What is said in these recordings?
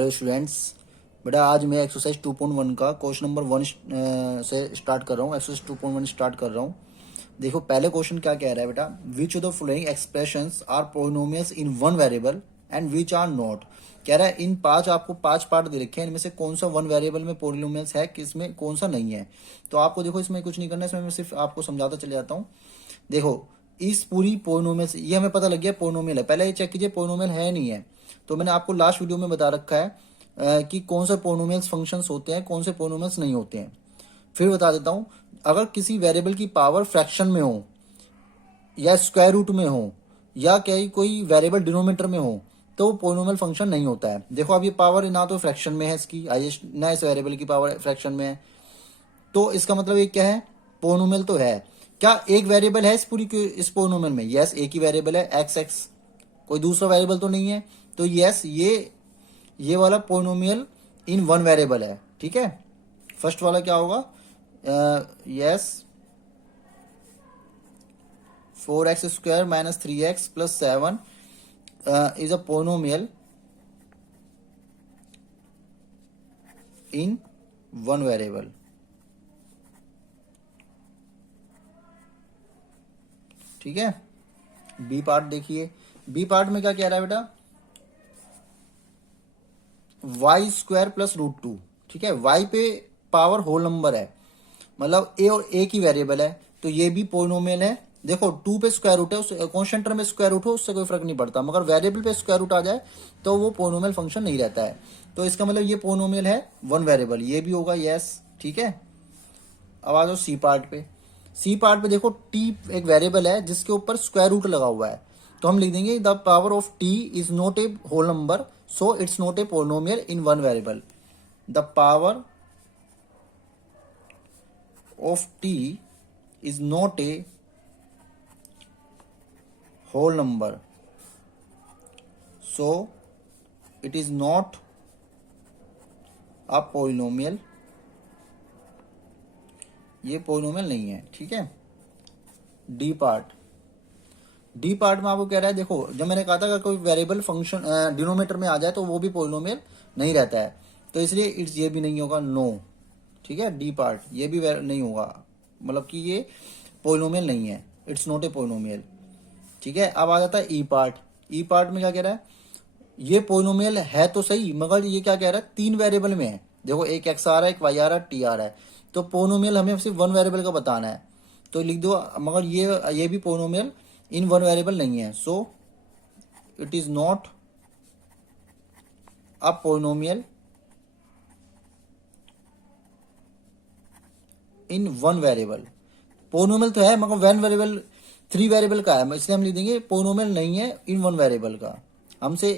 Hello students, बेटा आज मैं एक्सरसाइज 2.1 का क्वेश्चन नंबर 1 से स्टार्ट कर रहा हूँ। एक्सरसाइज 2.1 स्टार्ट कर रहा हूँ। देखो पहले क्वेश्चन क्या कह रहा है बेटा, which of the following expressions are polynomials in one variable and which are not. कह रहा है इन पांच आपको पांच पार्ट दे रखे हैं, इनमें से कौन सा वन वेरिएबल में पोलिनोमियल्स है, किसमें कौन सा नहीं है। तो आपको देखो इसमें कुछ नहीं करना है, इसमें मैं सिर्फ आपको समझाता चले जाता हूँ। देखो इस पूरी पोलिनोमियल से ये हमें पता लग गया पोलिनोमियल है। पहले ये चेक कीजिए पोलिनोमियल है नहीं है। तो मैंने आपको लास्ट वीडियो में बता रखा है कि कौन से पोलिनोमियल्स फंक्शंस होते हैं, कौन से पोलिनोमियल्स नहीं होते हैं। फिर बता देता हूं, अगर किसी वेरिएबल की पावर फ्रैक्शन में हो या स्क्वायर रूट में हो या कहीं कोई वेरिएबल डिनोमिनेटर में हो तो वो पोलिनोमियल फंक्शन नहीं होता है। देखो अब ये पावर ना तो फ्रैक्शन में है इसकी, ना इस वेरिएबल की पावर फ्रैक्शन में है, तो इसका मतलब ये क्या है, पोलिनोमियल तो है। क्या एक वेरिएबल है इस पोलिनोमियल में? यस, एक ही वेरिएबल है एक्स एक्स, कोई दूसरा वेरिएबल तो नहीं है। तो यस ये वाला पोलिनोमियल इन वन वेरिएबल है। ठीक है, फर्स्ट वाला क्या होगा, yes 4x² minus 3x plus 7 is a polynomial in one variable. ठीक है, बी पार्ट देखिए। बी पार्ट में क्या कह रहा है बेटा, y² प्लस √2। ठीक है, y पे पावर होल नंबर है, मतलब a और a की वेरिएबल है, तो ये भी पोलिनोमियल है। देखो 2 पे स्क्वायर रूट है, उस कॉन्स्टेंट टर्म में स्क्वायर रूट हो उससे कोई फर्क नहीं पड़ता, मगर वेरिएबल पे स्क्वायर रूट आ जाए तो वो पोलिनोमियल फंक्शन नहीं रहता है। तो इसका मतलब ये पोलिनोमियल है वन वेरिएबल, ये भी होगा यस। ठीक है, अब आ जाओ सी पार्ट पे। सी पार्ट पे देखो t एक वेरिएबल है जिसके ऊपर स्क्वायर रूट लगा हुआ है, तो हम लिख देंगे the power of t is not a whole number so it's not a polynomial in one variable. The power of t is not a whole number so it is not a polynomial, ये polynomial नहीं है। ठीक है, D part. D part में आपको कह रहा है, देखो जब मैंने कहा था अगर कोई वेरिएबल फंक्शन डिनोमिनेटर में आ जाए तो वो भी पोलिनोमियल नहीं रहता है, तो इसलिए इट्स ये भी नहीं होगा, नो। ठीक है, डी पार्ट ये भी नहीं होगा, मतलब कि ये पोलिनोमियल नहीं है, इट्स नॉट ए पोलिनोमियल। ठीक है, अब आ जाता है ई पार्ट। ई पार्ट में क्या कह रहा है, ये पोलिनोमियल है तो सही, मगर ये क्या कह रहा है, तीन वेरिएबल में है। देखो एक एक्स आ रहा है, एक वाई आ रहा है, टी आ रहा है, तो पोलिनोमियल हमें सिर्फ वन वेरिएबल का बताना है, तो लिख दो। मगर ये भी पोलिनोमियल इन वन वेरिएबल नहीं है, so it is not a polynomial in one variable. Polynomial तो है मगर वन वेरिएबल, थ्री वेरिएबल का है, इसलिए हम लिख देंगे पोलिनोमियल नहीं है इन वन वेरिएबल का। हमसे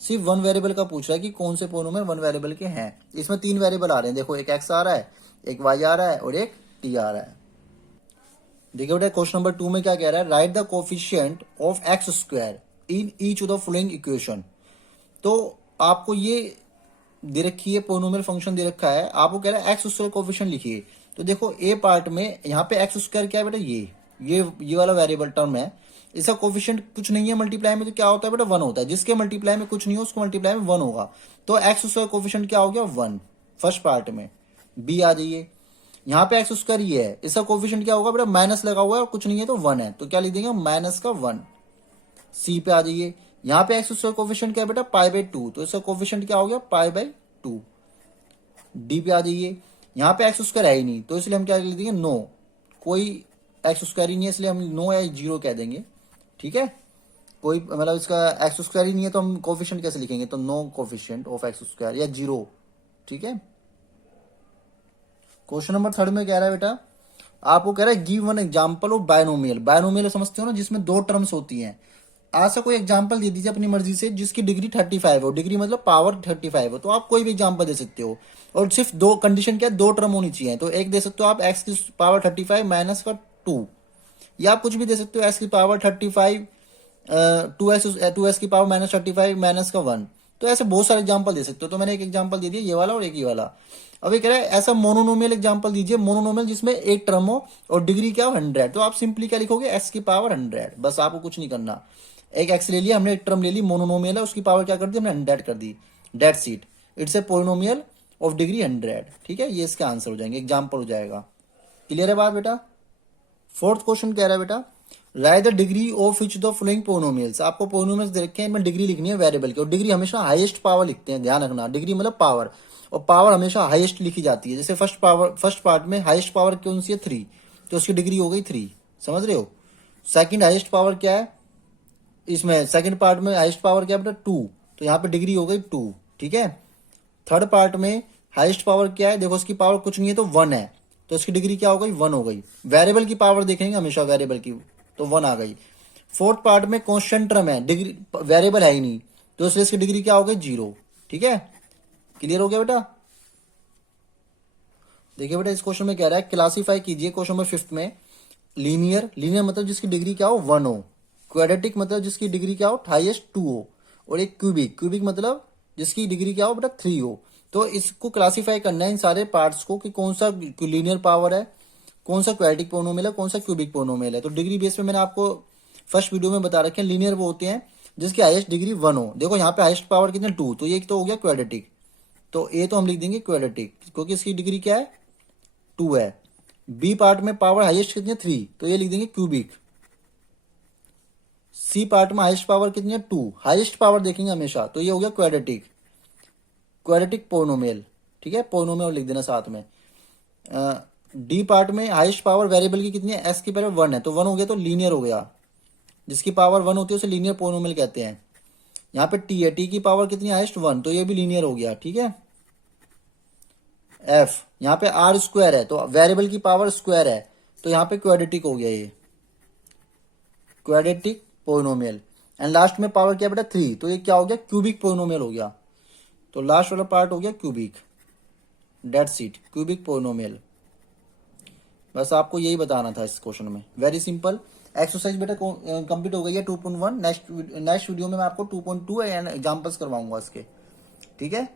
सिर्फ वन वेरिएबल का पूछ रहा है कि कौन से पोलिनोमियल वन वेरिएबल के हैं। इसमें तीन वेरिएबल आ रहे हैं, देखो एक एक्स आ रहा है, एक वाई आ रहा है और एक टी आ रहा है। देखिए बेटा क्वेश्चन नंबर 2 में क्या कह रहा है, right the coefficient of x² in each of the following equation. तो आपको ये दे रखी है, पोलिनोमियल फंक्शन दे रखा है, आपको कह रहा है x² कोफिशिएंट लिखिए। तो देखो ए पार्ट में यहाँ पे x² क्या है बेटा, ये वाला वेरिएबल टर्म है, इसका कोफिशिएंट कुछ नहीं है, मल्टीप्लाई में तो क्या होता है बेटा, 1 होता है। जिसके मल्टीप्लाई में कुछ नहीं हो उसको मल्टीप्लाई में 1 होगा, तो x² कोफिशिएंट क्या हो गया, 1 फर्स्ट पार्ट में। बी आ जाइए, यहाँ पे x² ये है, इसका कोफिशिएंट क्या होगा बेटा, माइनस लगा हुआ है और कुछ नहीं है तो 1 है, तो क्या लिख देंगे माइनस का 1। सी पे आ जाइए, यहाँ पे x² कोफिशिएंट क्या है बेटा, π/2, तो इसका कोफिशिएंट क्या हो गया, π/2। डी पे आ जाइए, यहाँ पे x² है ही नहीं, तो इसलिए हम क्या लिख देंगे, नो, कोई x² ही नहीं है, इसलिए हम नो या 0 कह देंगे। ठीक है, कोई मतलब इसका x² ही नहीं है तो हम कोफिशिएंट कैसे लिखेंगे, तो नो कोफिशिएंट ऑफ x² या 0। ठीक है, क्वेश्चन नंबर 3 में कह रहा है बेटा, आपको कह रहा है give one example of binomial. Binomial समझते हो ना, जिसमें दो टर्म्स होती हैं। ऐसा कोई एग्जांपल दे दीजिए अपनी मर्जी से जिसकी डिग्री 35 हो, डिग्री मतलब पावर 35 हो, तो आप कोई भी एग्जांपल दे सकते हो। और सिर्फ दो कंडीशन क्या है, दो टर्म होनी चाहिए। तो एक दे सकते हो आप एक्स की पावर 35 माइनस का 2, या आप कुछ भी दे सकते हो एक्स की पावर 35 2x की पावर माइनस 35 माइनस का 1। तो ऐसे बहुत सारे एग्जांपल दे सकते हो, तो मैंने एक एग्जांपल दे दिया ये वाला और एक ये वाला। अब ये कह रहा है ऐसा मोनोनोमियल एग्जांपल दीजिए, मोनोनोमियल जिसमें एक टर्म हो और डिग्री क्या हो 100। तो आप सिंपली क्या लिखोगे, एक्स की पावर 100, बस आपको कुछ नहीं करना। एक एक्स ले लिया हमने, एक टर्म ले ली, मोनोनोमियल है, उसकी पावर क्या कर दी हमने, 100 कर दी। That's it, it's a polynomial of degree 100। ठीक है, ये इसका आंसर हो जाएंगे, एग्जाम्पल हो जाएगा। क्लियर है बात बेटा। फोर्थ क्वेश्चन कह रहा है बेटा, write the degree of which the following polynomials. आपको पोनोमियल्स दे रखे हैं, इनमें डिग्री लिखनी है वेरिएबल की, और डिग्री हमेशा हाईएस्ट पावर लिखते हैं, ध्यान रखना। डिग्री मतलब पावर, और पावर हमेशा हाईएस्ट लिखी जाती है। जैसे फर्स्ट पार्ट में हाईएस्ट पावर कौन सी है 3, तो उसकी डिग्री हो गई 3, समझ रहे हो। सेकंड हाईएस्ट पावर क्या है, इसमें सेकंड पार्ट में हाईएस्ट पावर क्या है बेटा 2, तो यहाँ पे डिग्री हो गई 2। ठीक है, थर्ड पार्ट में हाईएस्ट पावर क्या है, देखो उसकी पावर कुछ नहीं है तो 1 है, तो इसकी डिग्री क्या हो गई 1 हो गई। वेरिएबल की पावर देखेंगे हमेशा, वेरिएबल की, तो 1 आ गई। फोर्थ पार्ट में कांस्टेंट टर्म है, डिग्री वेरिएबल है ही नहीं, तो इसलिए इसकी डिग्री क्या हो गई 0। ठीक है, क्लियर हो गया बेटा। देखिए बेटा इस क्वेश्चन में कह रहा है क्लासीफाई कीजिए, क्वेश्चन नंबर 5 में, लीनियर, लीनियर मतलब जिसकी डिग्री क्या हो 1 हो, क्वाड्रेटिक मतलब जिसकी डिग्री क्या हो हाईएस्ट 2 हो, और एक क्यूबिक, क्यूबिक मतलब जिसकी डिग्री क्या हो बेटा 3 हो। तो इसको क्लासीफाई करना है इन सारे पार्ट्स को कि कौन सा लीनियर पावर है, कौन सा क्वाड्रेटिक पोनोमियल है, कौन सा क्यूबिक पोनोमियल है। तो डिग्री बेस पे मैंने आपको फर्स्ट वीडियो में बता रखे हैं, लीनियर वो होते हैं जिसकी हाईएस्ट डिग्री 1 हो। देखो यहाँ पे हाईएस्ट पावर कितने 2, तो ये तो हो गया क्वाड्रेटिक, तो ए तो हम लिख देंगे क्वाड्रेटिक क्योंकि इसकी डिग्री क्या है 2 है। बी पार्ट में पावर हाईएस्ट कितनी है 3, तो ये लिख देंगे क्यूबिक। सी पार्ट में हाईएस्ट पावर कितनी है 2, हाईएस्ट पावर देखेंगे हमेशा, तो ये हो गया क्वाड्रेटिक, क्वाड्रेटिक पोनोमियल। ठीक है, पोनोमियल लिख देना साथ में। डी पार्ट में हाईएस्ट पावर वेरिएबल की कितनी है, एस की पावर 1 है, तो 1 हो गया तो लीनियर हो गया, जिसकी पावर 1 होती है उसे लीनियर पोनोमियल कहते हैं। यहाँ पे टी है, टी की पावर कितनी हाईएस्ट 1, तो ये भी लीनियर हो गया। ठीक है, एफ, यहाँ पे आर स्क्वायर है, तो वेरिएबल की पावर स्क्वायर है, तो यहाँ पे क्वाड्रेटिक हो गया, ये क्वाड्रेटिक पोलिनोमियल। एंड लास्ट में पावर क्या बेटा 3, तो ये क्या हो गया क्यूबिक पोलिनोमियल हो गया। तो लास्ट वाला पार्ट हो गया cubic, that's it, cubic polynomial. बस आपको यही बताना था इस क्वेश्चन में, वेरी सिंपल। एक्सरसाइज बेटा कंप्लीट हो गई है 2.1। नेक्स्ट वीडियो में मैं आपको 2.2 एग्जाम्पल्स करवाऊंगा इसके। ठीक है।